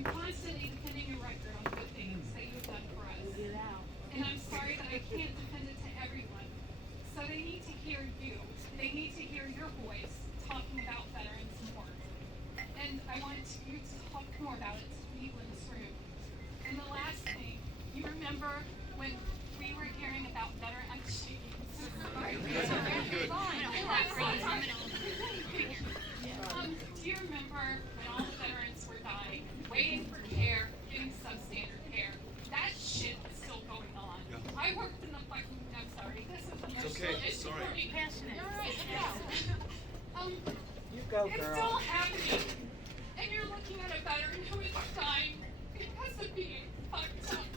I'm constantly defending your record on good things that you've done for us. And I'm sorry that I can't defend it to everyone. So they need to hear you. They need to hear your voice talking about veterans more. And I want you to talk more about it to people in this room. And the last thing, you remember when we were hearing about veteran, I'm shaking. Do you remember when all the veterans were dying, waiting for care, getting substandard care? That shit is still going on. Yeah. I worked in the fucking, I'm sorry, this is emotional. Okay, It's sorry. pretty passionate. You're right, yeah. You go, It's girl. still happening. And you're looking at a veteran who is dying because of being fucked up.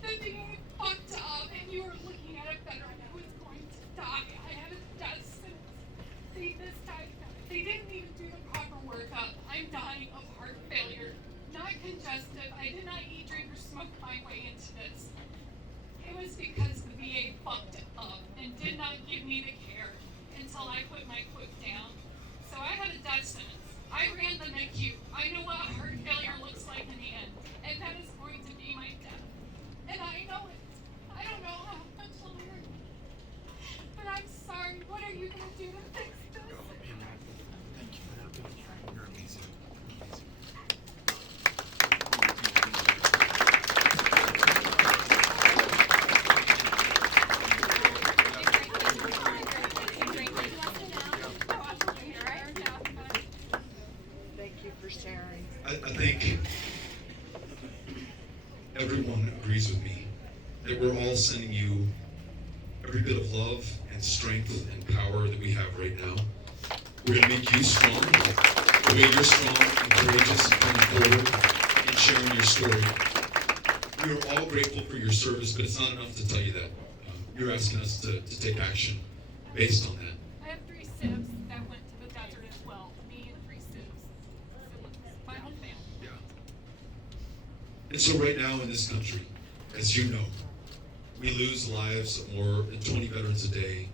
They're being fucked up, and you are looking at a veteran who is going to die. I have a death sentence. They misdiagnosed. They didn't even do the proper workup. I'm dying of heart failure, not congestive. I did not eat, drink, or smoke my way into this. It was because the VA fucked up and did not give me the care until I put my foot down. So I had a death sentence. I ran the NICU. I know what heart failure looks like in the end, and that is going to be my death. And I know it. I don't know how much longer. But I'm sorry. What are you going to do to fix this? Thank you. You're amazing. Thank you for sharing. I think everyone agrees with me that we're all sending you every bit of love and strength and power that we have right now. We're going to make you strong, the way you're strong and courageous and coming forward and sharing your story. We are all grateful for your service, but it's not enough to tell you that. You're asking us to take action based on that. I have 3 sibs that went to the desert as well. Me and 3 sibs. My whole family. Yeah. And so right now in this country, as you know, we lose the lives of more than 20 veterans a day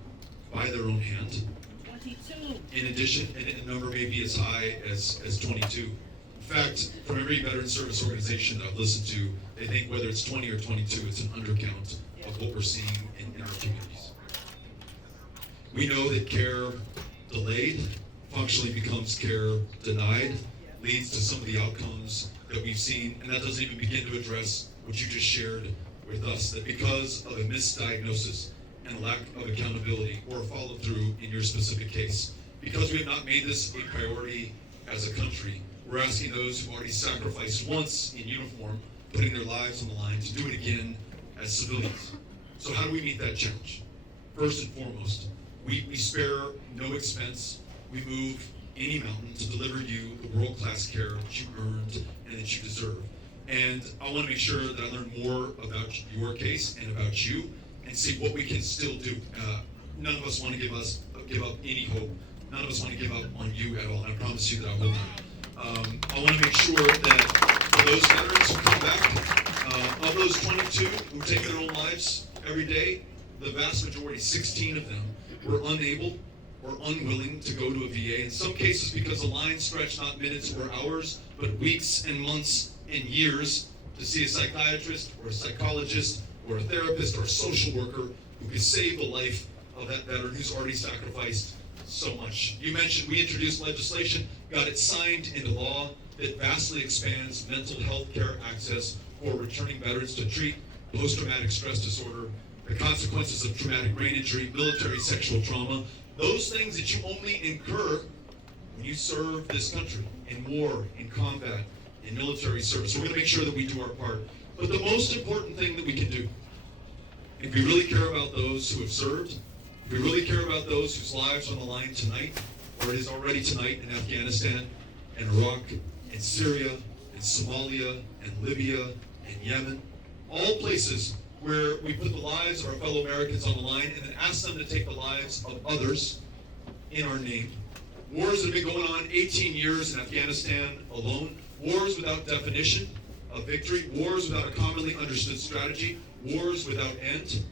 by their own hand. 22. In addition, and a number may be as high as 22. In fact, from every veteran service organization that I've listened to, they think whether it's 20 or 22, it's an undercount of what we're seeing in our communities. We know that care delayed functionally becomes care denied, leads to some of the outcomes that we've seen, and that doesn't even begin to address what you just shared with us, that because of a misdiagnosis and a lack of accountability or follow through in your specific case, because we have not made this a priority as a country, we're asking those who've already sacrificed once in uniform, putting their lives on the line, to do it again as civilians. So how do we meet that challenge? First and foremost, we spare no expense. We move any mountain to deliver you the world-class care that you earned and that you deserve. And I want to make sure that I learn more about your case and about you and see what we can still do. None of us want to give up any hope. None of us want to give up on you at all. And I promise you that I will not. I want to make sure that for those veterans who come back, of those 22 who take their own lives every day, the vast majority, 16 of them, were unable or unwilling to go to a VA. In some cases because the line stretched not minutes or hours, but weeks and months and years to see a psychiatrist or a psychologist or a therapist or a social worker who could save the life of that veteran who's already sacrificed so much. You mentioned we introduced legislation, got it signed into law that vastly expands mental health care access for returning veterans to treat post-traumatic stress disorder, the consequences of traumatic brain injury, military sexual trauma, those things that you only incur when you serve this country in war, in combat, in military service. So we're going to make sure that we do our part. But the most important thing that we can do, if we really care about those who have served, if we really care about those whose lives are on the line tonight, or it is already tonight in Afghanistan and Iraq and Syria and Somalia and Libya and Yemen, all places where we put the lives of our fellow Americans on the line and then ask them to take the lives of others in our name. Wars that have been going on 18 years in Afghanistan alone, wars without definition of victory, wars without a commonly understood strategy, wars without end.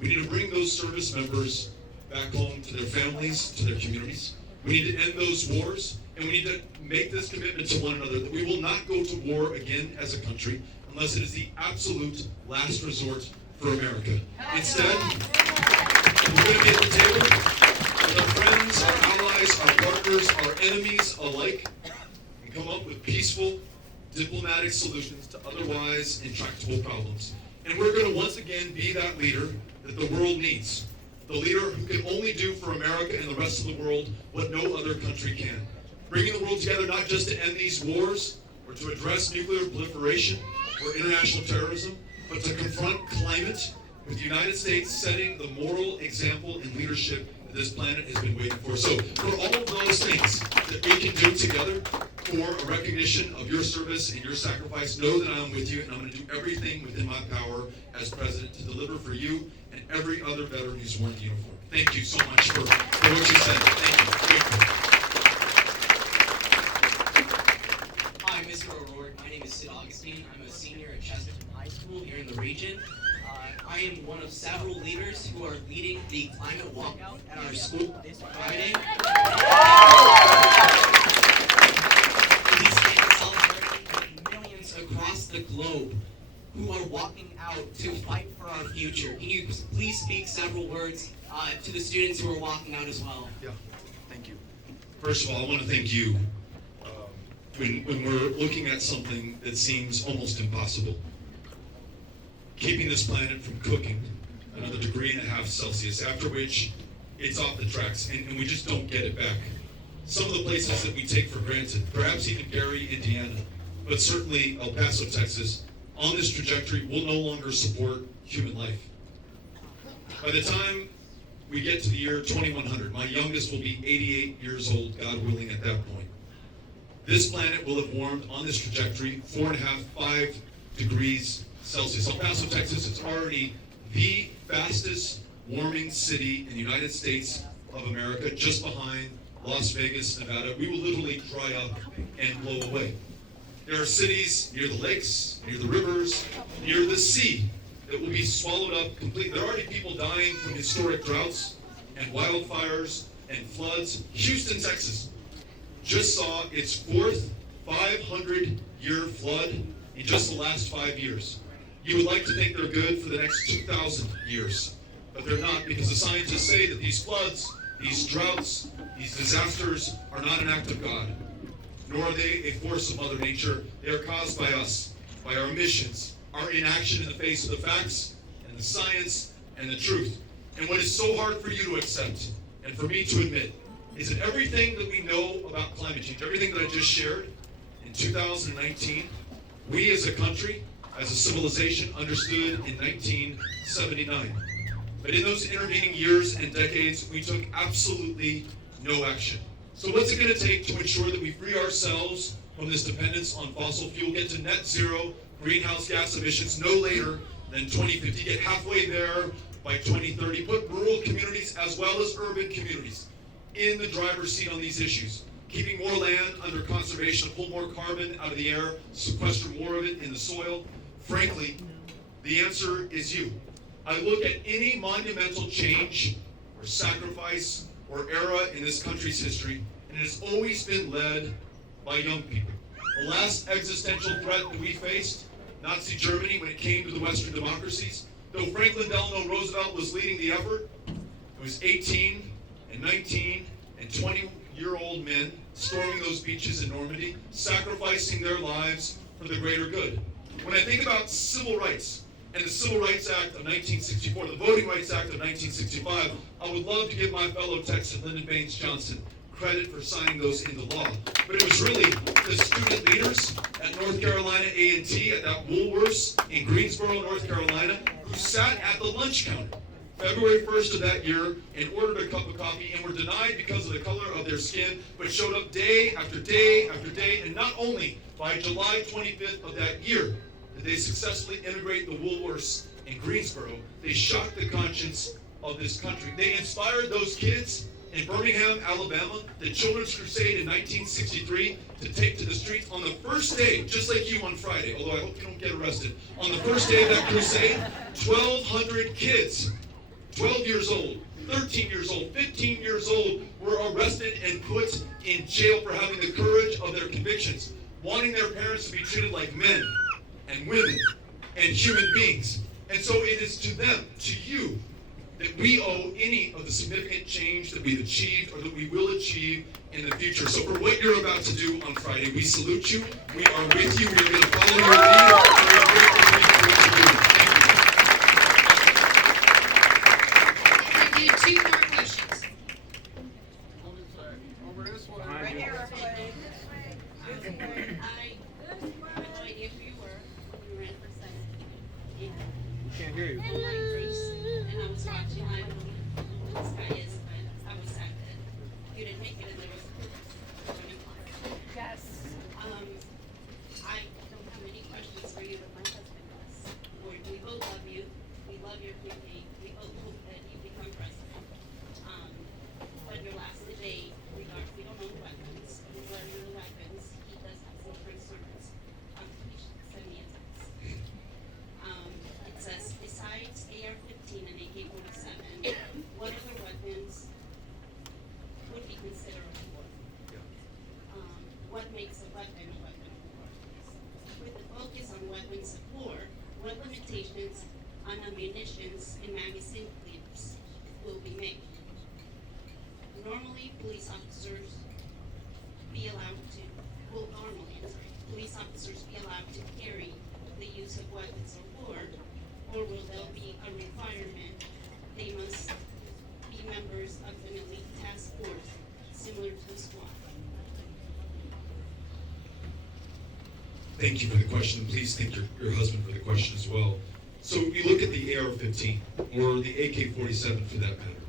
We need to bring those service members back home to their families, to their communities. We need to end those wars, And we need to make this commitment to one another that we will not go to war again as a country unless it is the absolute last resort for America. Instead, we're going to be at the table with our friends, our allies, our partners, our enemies alike, and come up with peaceful, diplomatic solutions to otherwise intractable problems. And we're going to once again be that leader that the world needs. The leader who can only do for America and the rest of the world what no other country can. Bringing the world together not just to end these wars or to address nuclear proliferation or international terrorism, but to confront climate, with the United States setting the moral example and leadership that this planet has been waiting for. So for all of those things that we can do together for a recognition of your service and your sacrifice, know that I am with you, and I'm going to do everything within my power as president to deliver for you and every other veteran who's worn the uniform. Thank you so much for what you said. Thank you. Hi, Mr. O'Rourke. My name is Sid Augustine. I'm a senior at Chesterton High School here in the region. I am one of several leaders who are leading the climate walkout at our school this Friday. These days celebrating millions across the globe who are walking out to fight for our future. Can you please speak several words to the students who are walking out as well? Yeah, thank you. First of all, I want to thank you. When we're looking at something that seems almost impossible, keeping this planet from cooking another 1.5 degrees Celsius, after which it's off the tracks, and we just don't get it back. Some of the places that we take for granted, perhaps even Gary, Indiana, but certainly El Paso, Texas, on this trajectory will no longer support human life. By the time we get to the year 2100, my youngest will be 88 years old, God willing, at that point. This planet will have warmed on this trajectory 4.5, 5 degrees Celsius. El Paso, Texas is already the fastest warming city in the United States of America, just behind Las Vegas, Nevada. We will literally dry up and blow away. There are cities near the lakes, near the rivers, near the sea that will be swallowed up completely. There are already people dying from historic droughts and wildfires and floods. Houston, Texas, just saw its 4th 500-year flood in just the last 5 years. You would like to think they're good for the next 2,000 years, but they're not, because the scientists say that these floods, these droughts, these disasters are not an act of God, nor are they a force of Mother Nature. They are caused by us, by our emissions, our inaction in the face of the facts and the science and the truth. And what is so hard for you to accept and for me to admit is that everything that we know about climate change, everything that I just shared in 2019, we as a country, as a civilization, understood in 1979. But in those intervening years and decades, we took absolutely no action. So what's it going to take to ensure that we free ourselves from this dependence on fossil fuel, get to net zero greenhouse gas emissions no later than 2050, get halfway there by 2030, put rural communities as well as urban communities in the driver's seat on these issues, keeping more land under conservation, pull more carbon out of the air, sequester more of it in the soil? Frankly, the answer is you. I look at any monumental change or sacrifice or era in this country's history, and it has always been led by young people. The last existential threat that we faced, Nazi Germany, when it came to the Western democracies, though Franklin Delano Roosevelt was leading the effort, it was 18 and 19 and 20-year-old men storming those beaches in Normandy, sacrificing their lives for the greater good. When I think about civil rights and the Civil Rights Act of 1964, the Voting Rights Act of 1965, I would love to give my fellow Texan, Lyndon Baines Johnson, credit for signing those into law. But it was really the student leaders at North Carolina A&T, at that Woolworths in Greensboro, North Carolina, who sat at the lunch counter February 1st of that year and ordered a cup of coffee and were denied because of the color of their skin, but showed up day after day after day. And not only by July 25th of that year did they successfully integrate the Woolworths in Greensboro, they shocked the conscience of this country. They inspired those kids in Birmingham, Alabama, the Children's Crusade in 1963, to take to the streets on the first day, just like you on Friday, although I hope you don't get arrested. On the first day of that crusade, 1,200 kids, 12 years old, 13 years old, 15 years old were arrested and put in jail for having the courage of their convictions, wanting their parents to be treated like men and women and human beings. And so it is to them, to you, that we owe any of the significant change that we've achieved or that we will achieve in the future. So for what you're about to do on Friday, we salute you. We are with you. We are going to follow your lead. And we are grateful for you for what you're doing. Thank you. I do 2 more questions. Over this one. Right here, please. I had no idea who you were when you ran for Senate. And Can't hear you. I like Bruce, and I was watching. I don't know who this guy is, but I was sad that you didn't make it, and there was running line. Yes. I don't have any questions for you, but my husband does. We both love you. We love your campaign. We both hope that you become president. But your last debate, we don't own weapons. Regarding the weapons, he does have some concerns. He should send me a text. It says, besides AR-15 and AK-47, what other weapons would be considered a war? What makes a weapon of war? With the focus on weapons of war, what limitations on ammunitions and magazine clears will be made? Normally, police officers be allowed to, police officers be allowed to carry the use of weapons of war, or will there be a requirement they must be members of an elite task force similar to the squad? Thank you for the question. Please thank your husband for the question as well. So you look at the AR-15 or the AK-47 for that matter.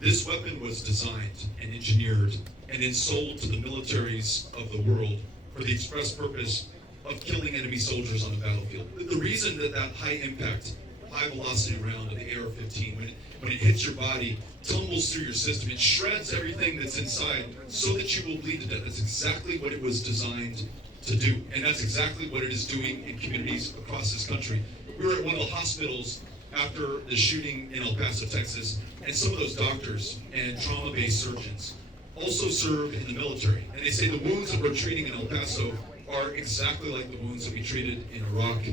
This weapon was designed and engineered and then sold to the militaries of the world for the express purpose of killing enemy soldiers on the battlefield. The reason that high impact, high velocity round of the AR-15, when it hits your body, tumbles through your system, it shreds everything that's inside so that you will bleed to death. That's exactly what it was designed to do. And that's exactly what it is doing in communities across this country. We were at one of the hospitals after the shooting in El Paso, Texas, and some of those doctors and trauma-based surgeons also serve in the military. And they say the wounds that we're treating in El Paso are exactly like the wounds that we treated in Iraq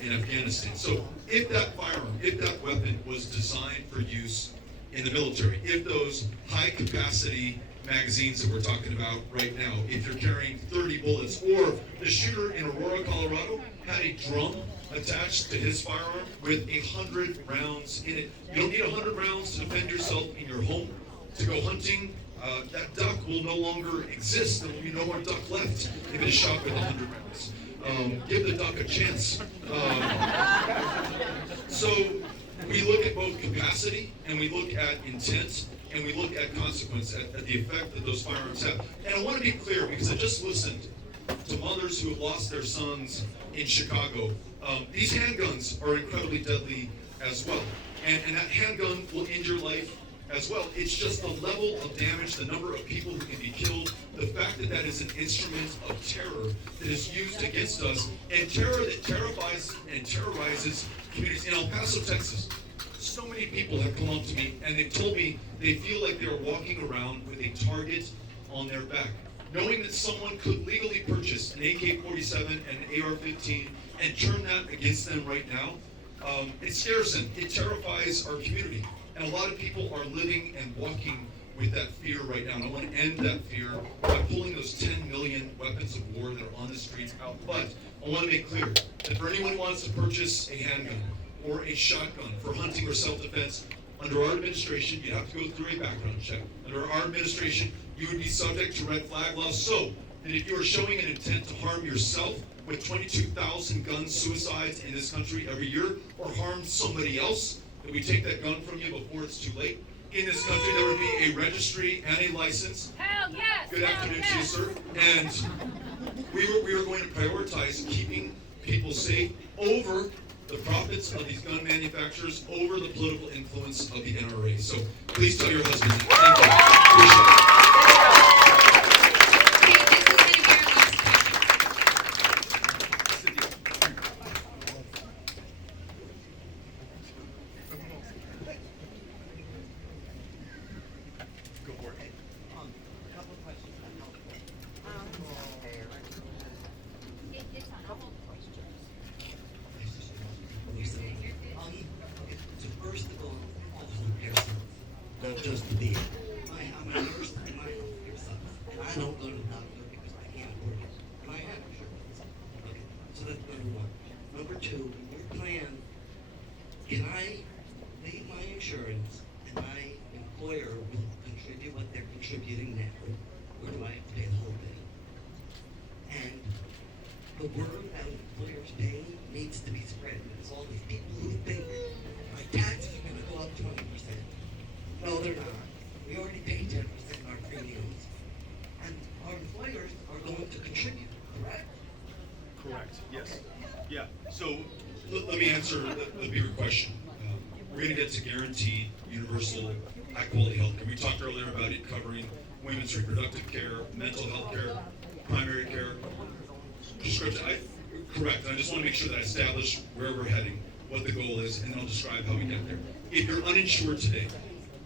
and Afghanistan. So if that firearm, if that weapon was designed for use in the military, if those high-capacity magazines that we're talking about right now, if you're carrying 30 bullets, or the shooter in Aurora, Colorado had a drum attached to his firearm with 100 rounds in it. You don't need 100 rounds to defend yourself in your home, to go hunting. That duck will no longer exist. There will be no more duck left if it is shot with 100 rounds. Give the duck a chance. So we look at both capacity and we look at intent and we look at consequence, at the effect that those firearms have. And I want to be clear because I just listened to mothers who have lost their sons in Chicago. These handguns are incredibly deadly as well. And that handgun will end your life as well. It's just the level of damage, the number of people who can be killed, the fact that that is an instrument of terror that is used against us, and terror that terrifies and terrorizes communities. In El Paso, Texas, so many people have come up to me and they've told me they feel like they're walking around with a target on their back, knowing that someone could legally purchase an AK-47 and an AR-15 and turn that against them right now. It scares them. It terrifies our community. And a lot of people are living and walking with that fear right now. And I want to end that fear by pulling those 10 million weapons of war that are on the streets out. But I want to make clear that for anyone who wants to purchase a handgun or a shotgun for hunting or self-defense, under our administration, you have to go through a background check. Under our administration, you would be subject to red flag laws. So that if you are showing an intent to harm yourself, with 22,000 gun suicides in this country every year, or harm somebody else, that we take that gun from you before it's too late. In this country, there would be a registry and a license. Hell yes! Good afternoon to you, sir. And we are going to prioritize keeping people safe over the profits of these gun manufacturers, over the political influence of the NRA. So please tell your husband that. Thank you. Appreciate it. 2, in your plan, can I leave my insurance and my employer will contribute what they're contributing now, or do I have to pay the whole thing? And the word that employers pay needs to be spread. There's all these people who think my taxes are gonna go up 20%. No, they're not. We already pay 10% of our premiums. And our employers are going to contribute, correct? Correct, yes. Yeah, so let me answer the bigger question. We're gonna get to guaranteed, universal, high-quality health care. We talked earlier about it covering women's reproductive care, mental health care, primary care, prescription. Correct, and I just wanna make sure that I establish where we're heading, what the goal is, and then I'll describe how we get there. If you're uninsured today,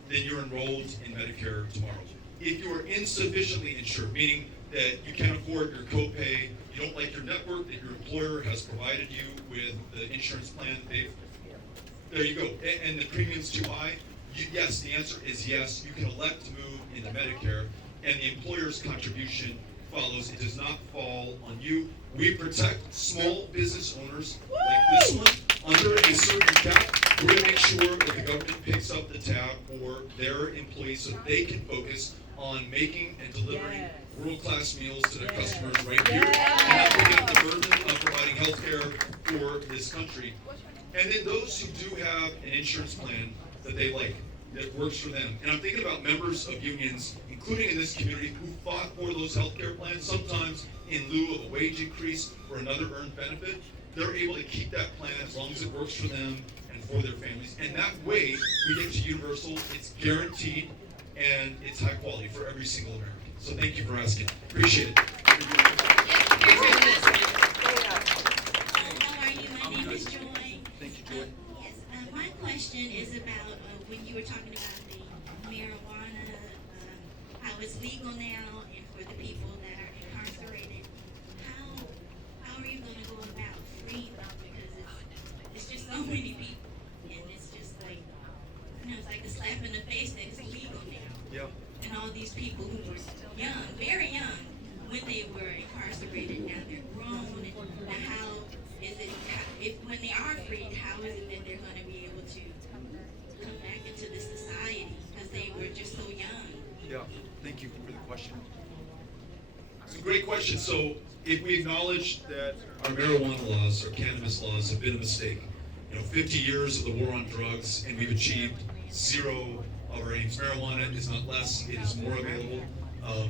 then you're enrolled in Medicare tomorrow. If you are insufficiently insured, meaning that you can't afford your copay, you don't like your network that your employer has provided you with the insurance plan there you go. And the premium's too high? Yes, the answer is yes. You can elect to move into Medicare, and the employer's contribution follows. It does not fall on you. We protect small business owners like this one under a certain cap. We're going to make sure that the government picks up the tab for their employees so they can focus on making and delivering world-class meals to their customers right here, and not forget the burden of providing health care for this country. And then those who do have an insurance plan that they like, that works for them. And I'm thinking about members of unions, including in this community, who fought for those health care plans, sometimes in lieu of a wage increase or another earned benefit. They're able to keep that plan as long as it works for them and for their families. And that way, we get to universal, it's guaranteed, and it's high quality for every single American. So thank you for asking. Appreciate it. Here's your husband. How are you? My name is Joy. Thank you, Joy. Yes, my question is about when you were talking about the marijuana, how it's legal now, and for the people that are incarcerated. How are you going to go about freeing them? Because it's just so many people, and it's just like, it's like a slap in the face that it's legal now. Yeah. And all these people who were young, very young, when they were incarcerated, now they're grown, and how is it, when they are freed, how is it that they're going to be able to come back into the society, because they were just so young? Yeah, thank you for the question. It's a great question. So if we acknowledge that our marijuana laws, our cannabis laws have been a mistake, 50 years of the war on drugs, and we've achieved zero of our aims. Marijuana is not less, it is more available.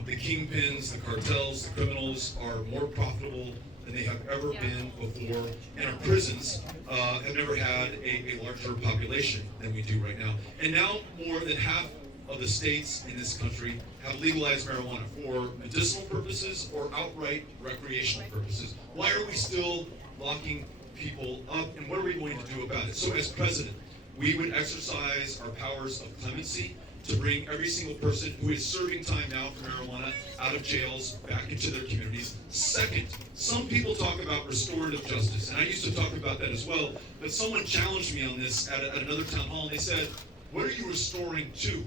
The kingpins, the cartels, the criminals are more profitable than they have ever been before, and our prisons have never had a larger population than we do right now. And now more than half of the states in this country have legalized marijuana for medicinal purposes or outright recreational purposes. Why are we still locking people up, and what are we going to do about it? So as president, we would exercise our powers of clemency to bring every single person who is serving time now for marijuana out of jails back into their communities. Second, some people talk about restorative justice, and I used to talk about that as well, but someone challenged me on this at another town hall, and they said, what are you restoring to?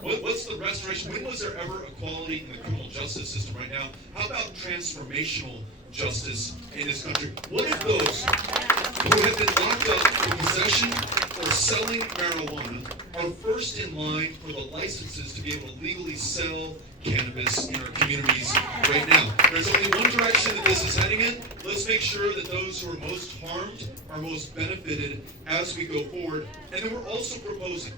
What's the restoration? When was there ever equality in the criminal justice system right now? How about transformational justice in this country? What if those who have been locked up for possession or selling marijuana are first in line for the licenses to be able to legally sell cannabis in our communities right now? There's only one direction that this is heading in. Let's make sure that those who are most harmed are most benefited as we go forward. And then we're also proposing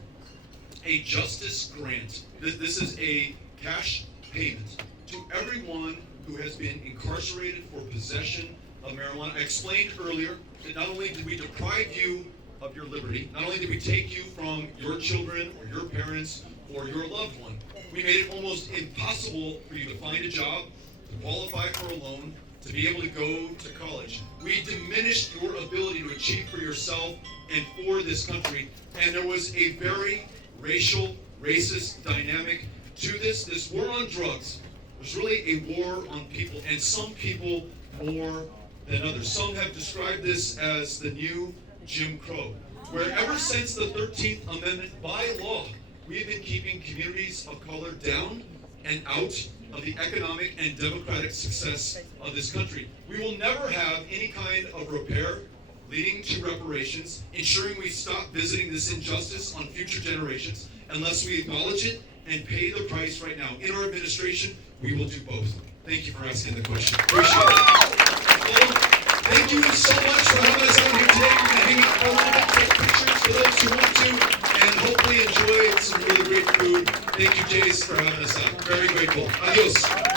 a justice grant. This is a cash payment to everyone who has been incarcerated for possession of marijuana. I explained earlier that not only did we deprive you of your liberty, not only did we take you from your children or your parents or your loved one, we made it almost impossible for you to find a job, to qualify for a loan, to be able to go to college. We diminished your ability to achieve for yourself and for this country, and there was a very racial, racist dynamic to this. This war on drugs was really a war on people, and some people more than others. Some have described this as the new Jim Crow, where ever since the 13th Amendment, by law, we have been keeping communities of color down and out of the economic and democratic success of this country. We will never have any kind of repair leading to reparations, ensuring we stop visiting this injustice on future generations. Unless we acknowledge it and pay the price right now. In our administration, we will do both. Thank you for asking the question. Appreciate it. Well, thank you so much for having us out here today. We're going to hang out for a little bit, take pictures for those who want to, and hopefully enjoy some really great food. Thank you, Jace, for having us out. Very grateful. Adios.